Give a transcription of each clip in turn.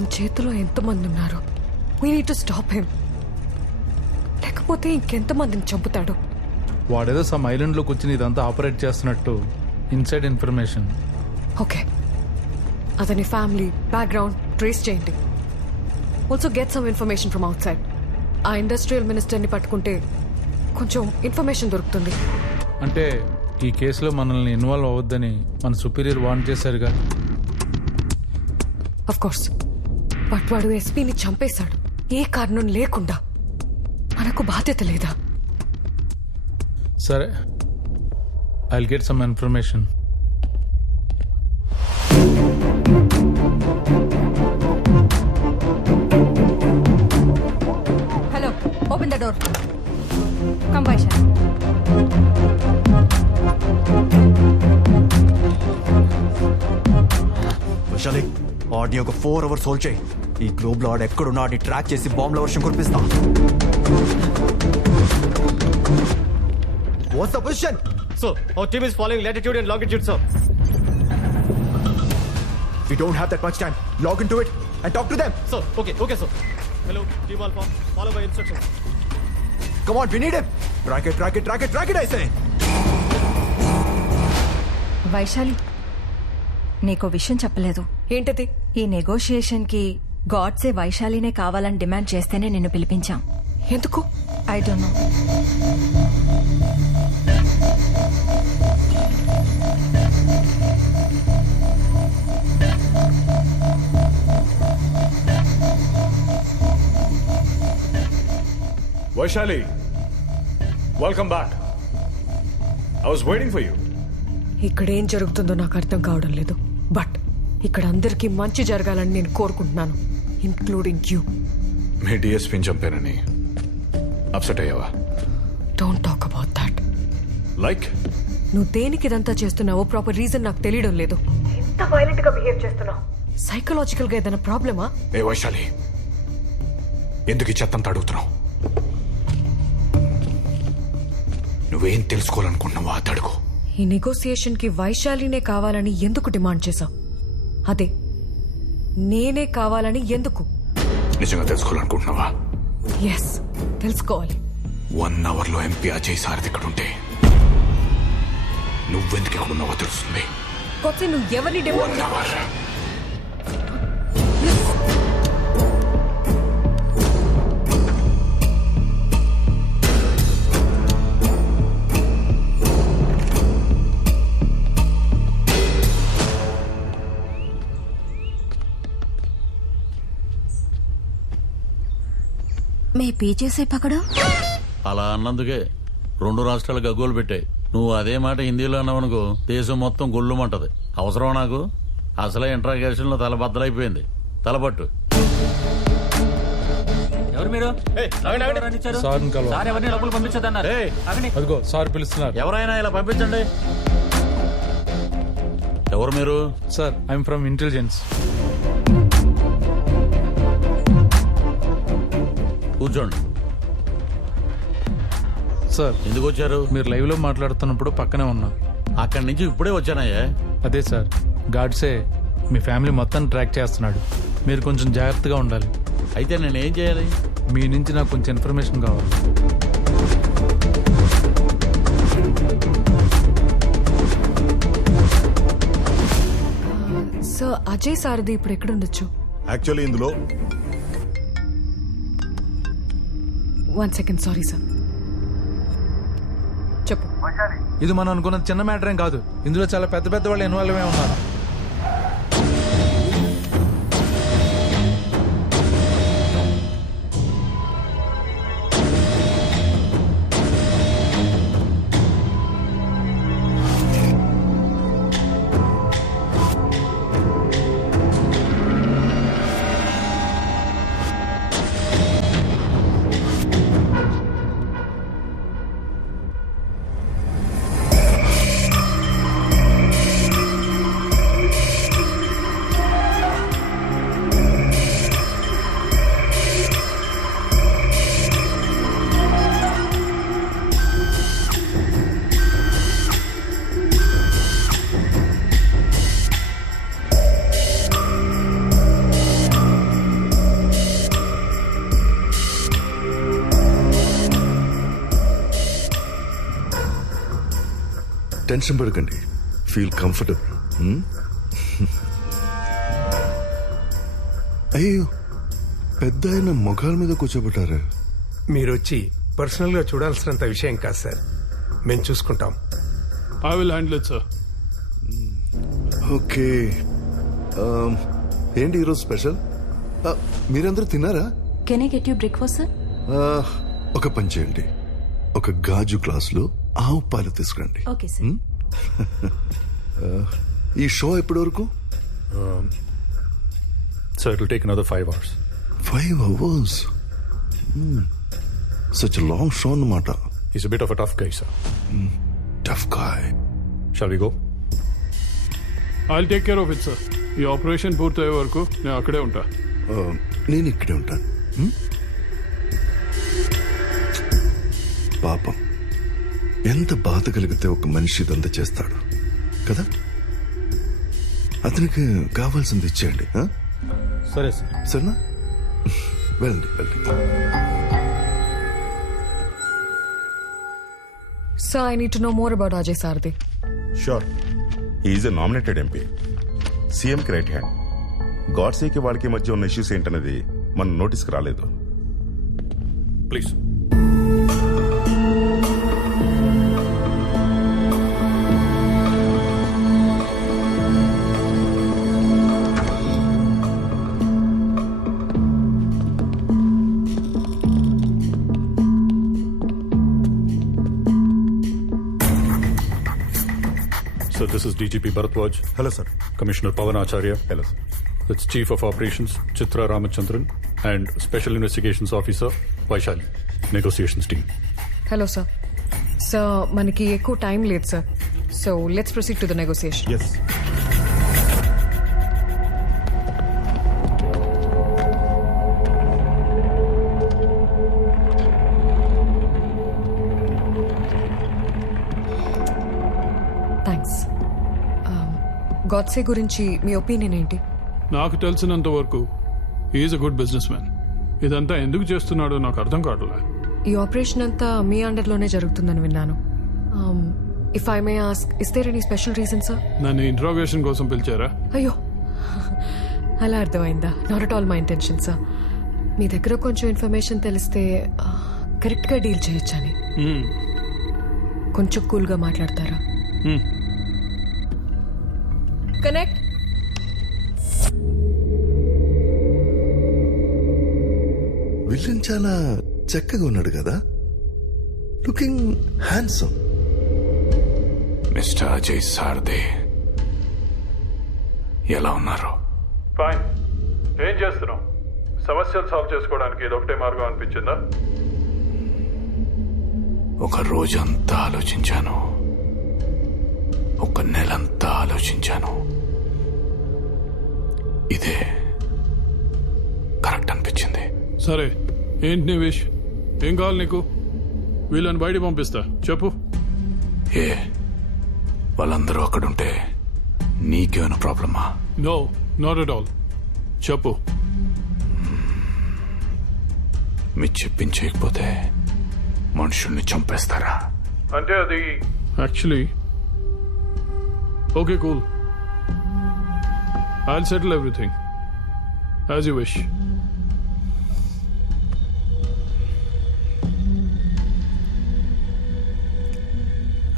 అతని చేతిలో ఎంతమంది ఉన్నారు? We need to stop him. లేకపోతే ఇంకెంతమందిని చంపుతాడు? వాడేదో సమ్ ఐలాండ్లోకి వచ్చి ఇదంతా ఆపరేట్ చేస్తున్నట్టు ఇన్సైడ్ ఇన్ఫర్మేషన్. ఓకే, అతని ఫ్యామిలీ బ్యాక్గ్రౌండ్ ట్రేస్ చేయండి. Also get some information from out side. ఆ ఇండస్ట్రియల్ మినిస్టర్ని పట్టుకుంటే కొంచెం ఇన్ఫర్మేషన్ దొరుకుతుంది. అంటే ఈ కేసులో మనల్ని ఇన్వాల్వ్ అవ్వద్దని మన సుపీరియర్ వార్న్ చేశారుగా. ఆఫ్ కోర్స్, బట్ వాడు ఎస్పీని చంపేశాడు ఏ కారణం లేకుండా. మనకు బాధ్యత లేదా? సరే, I'll get some information. Hello, open the door. Come Vaishali. Vaishali, ఆడిని ఒక 4 hours హోల్డ్ చేయి. ఈ గ్లోబ్ లో ఆడ ఎక్కడున్నా ఆడిని ట్రాక్ చేసి బాంబుల వర్షం కురిపిస్తా. What's the position? Sir, our team is following latitude and longitude, sir. We don't have that much time. Log into it and talk to them. Sir, okay, sir. Hello, Team Alpha. Follow my instructions. Come on, we need him. Track it, I say. Vaishali, నీకో విషయం చెప్పలేదు. ఏంటది? ఈ negotiation కి గాడ్సే వైశాలినే కావాలని demand చేస్తేనే నిన్ను పిలిపించాం. ఎందుకు? I don't know. Vaishali, welcome back. I was waiting for you. ఇక్కడ ఏం జరుగుతుందో నాకు అర్థం కావడం లేదు. బట్ ఇక్కడ అందరికీ మంచి జరగాలని నేను కోరుకుంటున్నాను, ఇంక్లూడింగ్ యూ. మీ డిఎస్పీని చంపానని అప్సెట్ అయ్యావా? Don't talk about that. Like నువ్వు దేనికి ఇదంతా చేస్తున్నావో ప్రాపర్ రీజన్ నాకు తెలియడం లేదు. ఎంత వైలెంట్ గా బిహేవ్ చేస్తున్నావు? సైకలాజికల్ గా ఏదైనా ప్రాబ్లమా? ఏ వైశాలి, ఎందుకు ఈ చెత్తంతా అడుగుతున్నావు? నువ్వేం తెలుసుకోవాలనుకుంటున్నావో అది అడుగు. ఈ నెగోసియేషన్ కి వైశాలినే కావాలని ఎందుకు డిమాండ్ చేశావు? అదే, నేనే కావాలని ఎందుకు? నిజంగా తెలుసుకోవాలనుకుంటున్నావా? ఎస్, తెలుసుకోవాలి. 1 hour లో ఎంపీ అజయ్ సారథి ఇక్కడ ఉంటే నువ్వెందుకు ఇక్కడ ఉన్నావో తెలుస్తుంది. కొత్త నువ్వు ఎవరిని డిమాండ్ 1 hour. మే పీछे से पकड़ो. అలా అన్నందుకే 2 రాష్ట్రాలు గగ్గోలు పెట్టాయి. నువ్వు అదే మాట హిందీలో అన్నావనుకో దేశం మొత్తం గొల్లుమంటది. అవసరం నాకు? అసలే ఇంట్రాగేషన్ లో తల బద్దలైపోయింది. తలపట్టు. ఎవరు మీరు? సార్ని కలవాలి. సార్ ఎవరిని లోపల పంపించదన్నారు. అదిగో సార్ పిలుస్తున్నారు. ఎవరైనా ఇలా పంపించండి. ఎవరు మీరు? Sir, I'm from intelligence. కూర్చోండి. సార్, ఎందుకు వచ్చారు? మీరు లైవ్ లో మాట్లాడుతున్నప్పుడు పక్కనే ఉన్నా. అక్కడి నుంచి ఇప్పుడే వచ్చానయ్యా. అదే సార్, గాడ్సే మీ ఫ్యామిలీ మొత్తం ట్రాక్ చేస్తున్నాడు. మీరు కొంచెం జాగ్రత్తగా ఉండాలి. అయితే నేనేం చేయాలి? మీ నుంచి నాకు కొంచెం ఇన్ఫర్మేషన్ కావాలి. సార్, అజయ్ సారథి ఇప్పుడు ఎక్కడుండొచ్చు? యాక్చువల్లీ ఇందులో 1 సెకండ్, సారీ సార్. చెప్పు. ఇది మనం అనుకున్న చిన్న మ్యాటర్ ఏం కాదు. ఇందులో చాలా పెద్ద పెద్ద వాళ్ళు ఇన్వాల్వ్ అయి ఉన్నారు. టెన్షన్ పడకండి, ఫీల్ కంఫర్టబుల్. అయ్యో, పెద్ద ఆయన మొఖాల మీద కూర్చోబెట్టారా? మీరు వచ్చి పర్సనల్ గా చూడాల్సినంత విషయం కాదు సార్, మేము చూసుకుంటాం. I will handle it sir. Okay. ఏంటి ఈరోజు స్పెషల్? మీరందరూ తిన్నారా? Can I get you breakfast sir? ఒక పని చేయండి, ఒక గాజు గ్లాసులో ఆవు పాలు తీసుకురండి. Okay sir. ఈ షో ఎప్పటి వరకు? Sir, it will take another 5 hours. 5 hours? Such a long show అన్నమాట. He's a bit of a tough guy, sir. Tough guy. Shall we go? I take care of it sir. ఈ operation పూర్తయ్యే వరకు నేను అక్కడే ఉంటా. నేను ఇక్కడే ఉంటాను. పాపం, ఎంత బాధ కలిగితే ఒక మనిషి ఇదంతా చేస్తాడు కదా. అతనికి కావాల్సింది ఇచ్చేయండి. సరే సార్. సరేనా? వెళ్ళండి వెళ్ళండి. Sir, I need to know more about Ajay Sardi. Sure, is a nominated MP, CM కి రైట్ హ్యాండ్. గాడ్సేకి వాళ్ళకి మధ్య ఉన్న ఇష్యూస్ ఏంటనేది మన నోటీస్కి రాలేదు. Please. So this is DGP Bharatwaj. Hello sir. Commissioner Pawan Acharya. Hello sir. That's Chief of Operations Chitra Ramachandran and Special Investigations Officer Vaishali. Negotiations team. Hello, sir. Sir, మనకి ఎక్కువ time లేదు sir. So let's proceed to the negotiation. Yes. Thanks. Godse గురించి మీ opinion ఏంటి? నాకు తెలిసినంత వరకు is a good business man. ఇదంతా ఎందుకు చేస్తున్నాడో నాకు అర్థం కావట్లే. ఈ ఆపరేషన్ అంతా మీ అండర్లోనే జరుగుతుందని విన్నాను. If I may ask, is there any special reason sir? నన్ను ఇంట్రాగేషన్ కోసం పిలిచారా? అయ్యో, అలా అర్థమైందా? Not at all my intention sir. మీ దగ్గర కొంచెం ఇన్ఫర్మేషన్ తెలిస్తే కరెక్ట్గా డీల్ చేయొచ్చని. కొంచెం కూల్గా మాట్లాడతారా? కనెక్ట్. విలన్ చాలా చక్కగా ఉన్నాడు కదా, లుకింగ్ హ్యాండ్సమ్. మిస్టర్ అజయ్ సార్దే, ఎలా ఉన్నారు? ఫైన్. ఏం చేస్తున్నావు? సమస్యలు సాల్వ్ చేసుకోవడానికి ఇది ఒకటే మార్గం అనిపించిందా? ఒక రోజంతా ఆలోచించాను, ఒక నెలంతా ఆలోచించాను. ఇదే కరెక్ట్ అనిపించింది. సరే, ఏంటి నీ విష్? ఏం కావాలి నీకు? వీళ్ళని బయట పంపిస్తా, చెప్పు. ఏ, వాళ్ళందరూ అక్కడుంటే నీకేమైనా ప్రాబ్లమా? No, not at all. చెప్పు. మీరు చెప్పించకపోతే మనుషుల్ని చంపేస్తారా? అంటే అది actually okay, cool. I'll settle everything as you wish.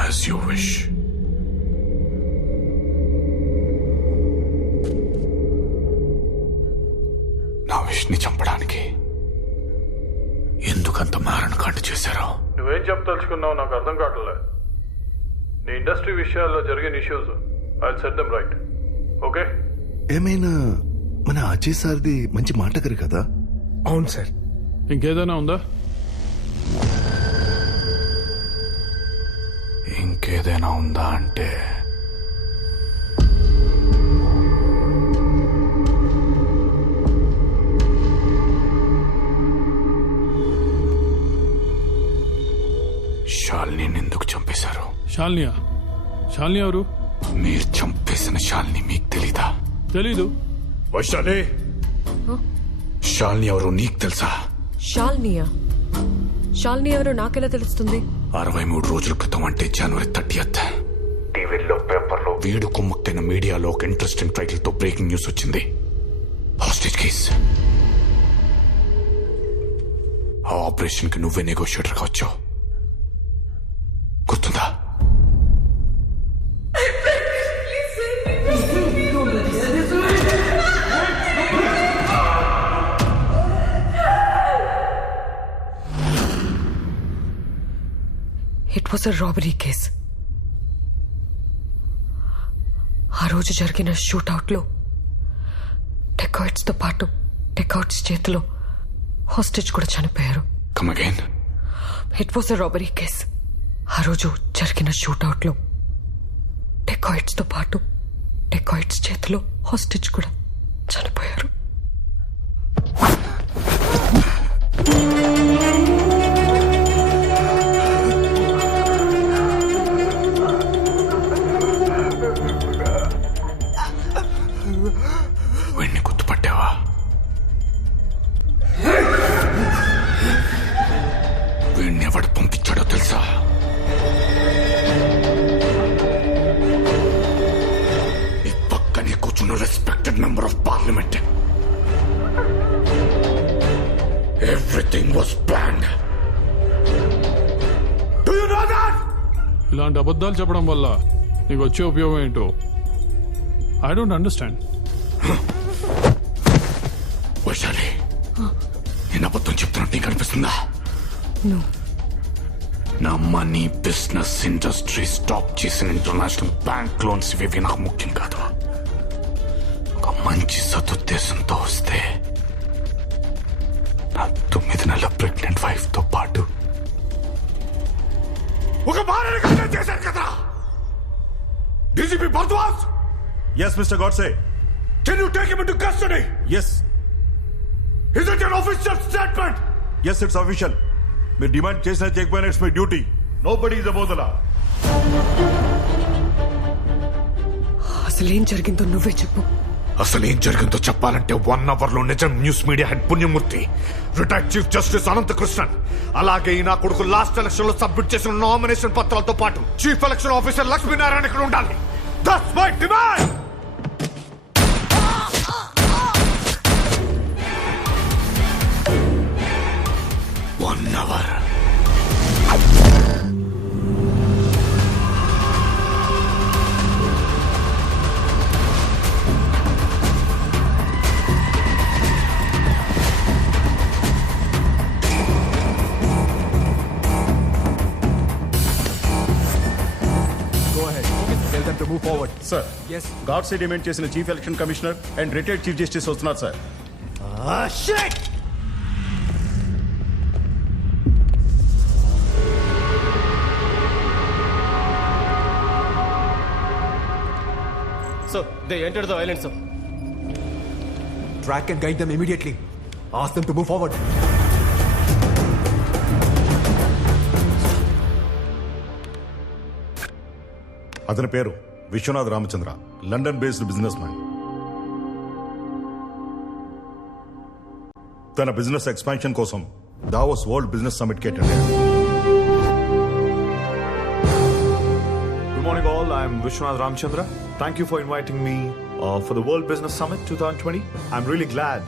As you wish. నా విష్ ని చంపడానికి ఎందుకంత మారణకాండ చేశారో? నువ్వేం చెప్పదలుచుకున్నావు నాకు అర్థం కావట్లే. నీ ఇండస్ట్రీ విషయాల్లో జరిగిన issues I'll set them right. Okay? ఏమైనా మన అజయ్ సార్ది మంచి మాటగారు కదా? అవును సార్. ఇంకేదైనా ఉందా? ఇంకేదైనా ఉందా అంటే శాలిని ఎందుకు చంపేశారు? శాలినియా? శాలిని ఎవరు? మీరు చంపేసిన శాలిని మీకు తెలీదా? తెలీదు. వైశాలి, శాలిని ఎవరు నీకు తెలుసా? శాలినియా? శాలిని ఎవరో నాకెలా తెలుస్తుంది? 63 రోజుల క్రితం, అంటే జనవరి 30th వీడు కుమ్మక్కైన మీడియాలో ఒక ఇంట్రెస్టింగ్ టైటిల్ తో బ్రేకింగ్ న్యూస్ వచ్చింది. Hostage case. ఆ ఆపరేషన్ కి నువ్వే నెగోషియేటర్ గా వచ్చావు, గుర్తుందా? It was a robbery case. ఆ రోజు జరిగిన షూట్అవుట్ లో డెకాయిట్స్ తో పాటు డెకాయిట్స్ చేతిలో హాస్టేజ్ కూడా చనిపోయారు. Come again. It was a robbery case. ఆ రోజు జరిగిన షూట్అవుట్ లో డెకాయిట్స్ తో పాటు డెకాయిట్స్ చేతిలో హాస్టేజ్ కూడా చనిపోయారు. వీడిని గుర్తుపట్టావా? వీడిని ఎవడు పంపించాడో తెలుసా? ఈ పక్కనే కూర్చున్న respected member of parliament. Everything was planned. Do you know that? ఇలాంటి అబద్ధాలు చెప్పడం వల్ల నీకు వచ్చే ఉపయోగం ఏంటో ఐ డోంట్ అండర్స్టాండ్. వైశాలి, నేను అబద్ధం చెప్తున్నట్టు నీకు అనిపిస్తుందా? నా మనీ, బిజినెస్, ఇండస్ట్రీ స్టాప్ చేసిన ఇంటర్నేషనల్ బ్యాంక్ లోన్స్ ఇవి నాకు ముఖ్యం కాదు. ఒక మంచి సదుద్దేశంతో వస్తే నా 9 నెలల ప్రెగ్నెంట్ వైఫ్ తో పాటు ఒక భార్యని కన్వెన్స్ చేశారు కదా. DGP Bharadwaj. Yes, Mr. Godse. Can you take him into custody? Yes. Is it an official statement? Yes, it's official. మీరు డిమాండ్ చేసినా చేయకపోయినా it's my duty. Nobody is above the law. అసలేం జరిగిందో నువ్వే చెప్పు. అసలేం జరిగిందో చెప్పాలంటే 1 hour లో నిజం న్యూస్ మీడియా హెడ్ పుణ్యమూర్తి, రిటైర్డ్ చీఫ్ జస్టిస్ అనంతకృష్ణన్, అలాగే ఈ నా కొడుకు లాస్ట్ ఎలక్షన్ లో సబ్మిట్ చేసిన నామినేషన్ పత్రాలతో పాటు చీఫ్ ఎలక్షన్ ఆఫీసర్ లక్ష్మీనారాయణ ఇక్కడ ఉండాలి. That's my demand. 1 hour. Move forward. Sir. Yes. Godse demand చేసిన chief election commissioner and retired chief justice వస్తున్నారు sir. Shit! Sir, they entered the island, sir. Track and guide them immediately. Ask them to move forward. అతని పేరు Vishwanath Ramachandra, London based business man. తన business expansion కోసం Davos world business summit కి attend అయ్యాడు. Good morning all, I'm Vishwanath Ramchandra. Thank you for inviting me for the World Business Summit 2020. I'm really glad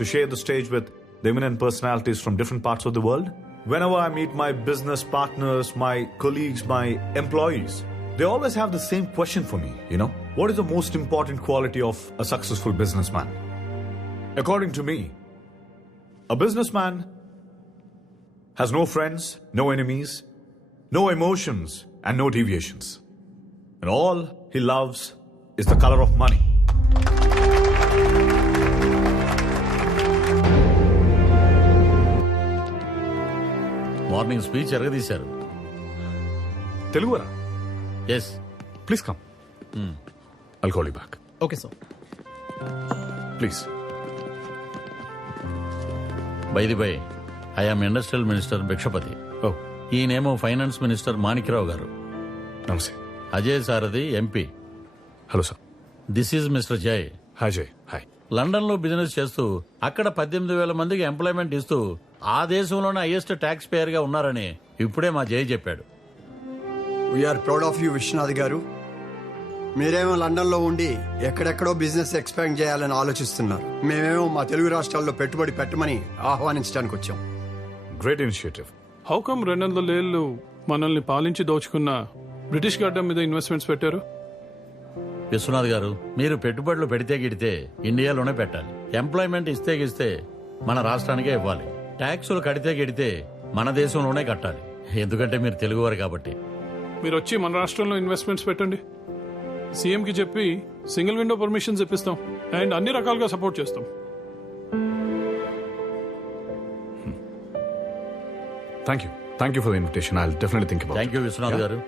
to share the stage with the eminent personalities from different parts of the world. Whenever I meet my business partners, my colleagues, my employees, they always have the same question for me, what is the most important quality of a successful businessman? According to me, a businessman has no friends, no enemies, no emotions, and no deviations. And all he loves is the color of money. Morning speech ఎరగదీశారు. తెలుగురా? Yes. Please come. I'll call you back. Okay, sir. Please. By the by, I'm industrial minister Bhikshapathi. ఈయనేమో finance minister Manikyarao గారు. నమస్తే. Ajay Sarathi MP. Hello sir. This is mister Jay. Hi Jay. Hi. London లో business చేస్తూ అక్కడ 18,000 మందికి employment ఇస్తూ ఆ దేశంలోనే హైయెస్ట్ ట్యాక్స్ పేయర్ గా ఉన్నారని ఇప్పుడే మా జయ్ చెప్పాడు. We are proud of you Vishwanath garu. మీరేమో లండన్లో ఉండి ఎక్కడెక్కడో బిజినెస్ ఎక్స్పాండ్ చేయాలని ఆలోచిస్తున్నారు. మేమేమో మా తెలుగు రాష్ట్రాల్లో పెట్టుబడి పెట్టమని ఆహ్వానించడానికి వచ్చాం. Great initiative. హౌ కమ్ 200 ఏళ్ళు మనల్ని పాలించి దోచుకున్న బ్రిటిష్ గడ్డ మీద ఇన్వెస్ట్మెంట్స్ పెట్టారు? విశ్వనాథ్ గారు, మీరు పెట్టుబడులు పెడితే గిడితే ఇండియాలోనే పెట్టాలి. ఎంప్లాయ్మెంట్ ఇస్తే గిస్తే మన రాష్ట్రానికే ఇవ్వాలి. ట్యాక్సులు కడితే గిడితే మన దేశంలోనే కట్టాలి. ఎందుకంటే మీరు తెలుగువారు కాబట్టి. మీరు వచ్చి మన రాష్ట్రంలో ఇన్వెస్ట్మెంట్స్ పెట్టండి. సీఎంకి చెప్పి సింగిల్ విండో పర్మిషన్స్ ఇప్పిస్తాం అండ్ అన్ని రకాలుగా సపోర్ట్ చేస్తాం. Thank you for the invitation. I will definitely think about. Thank you Vishwanath గారు.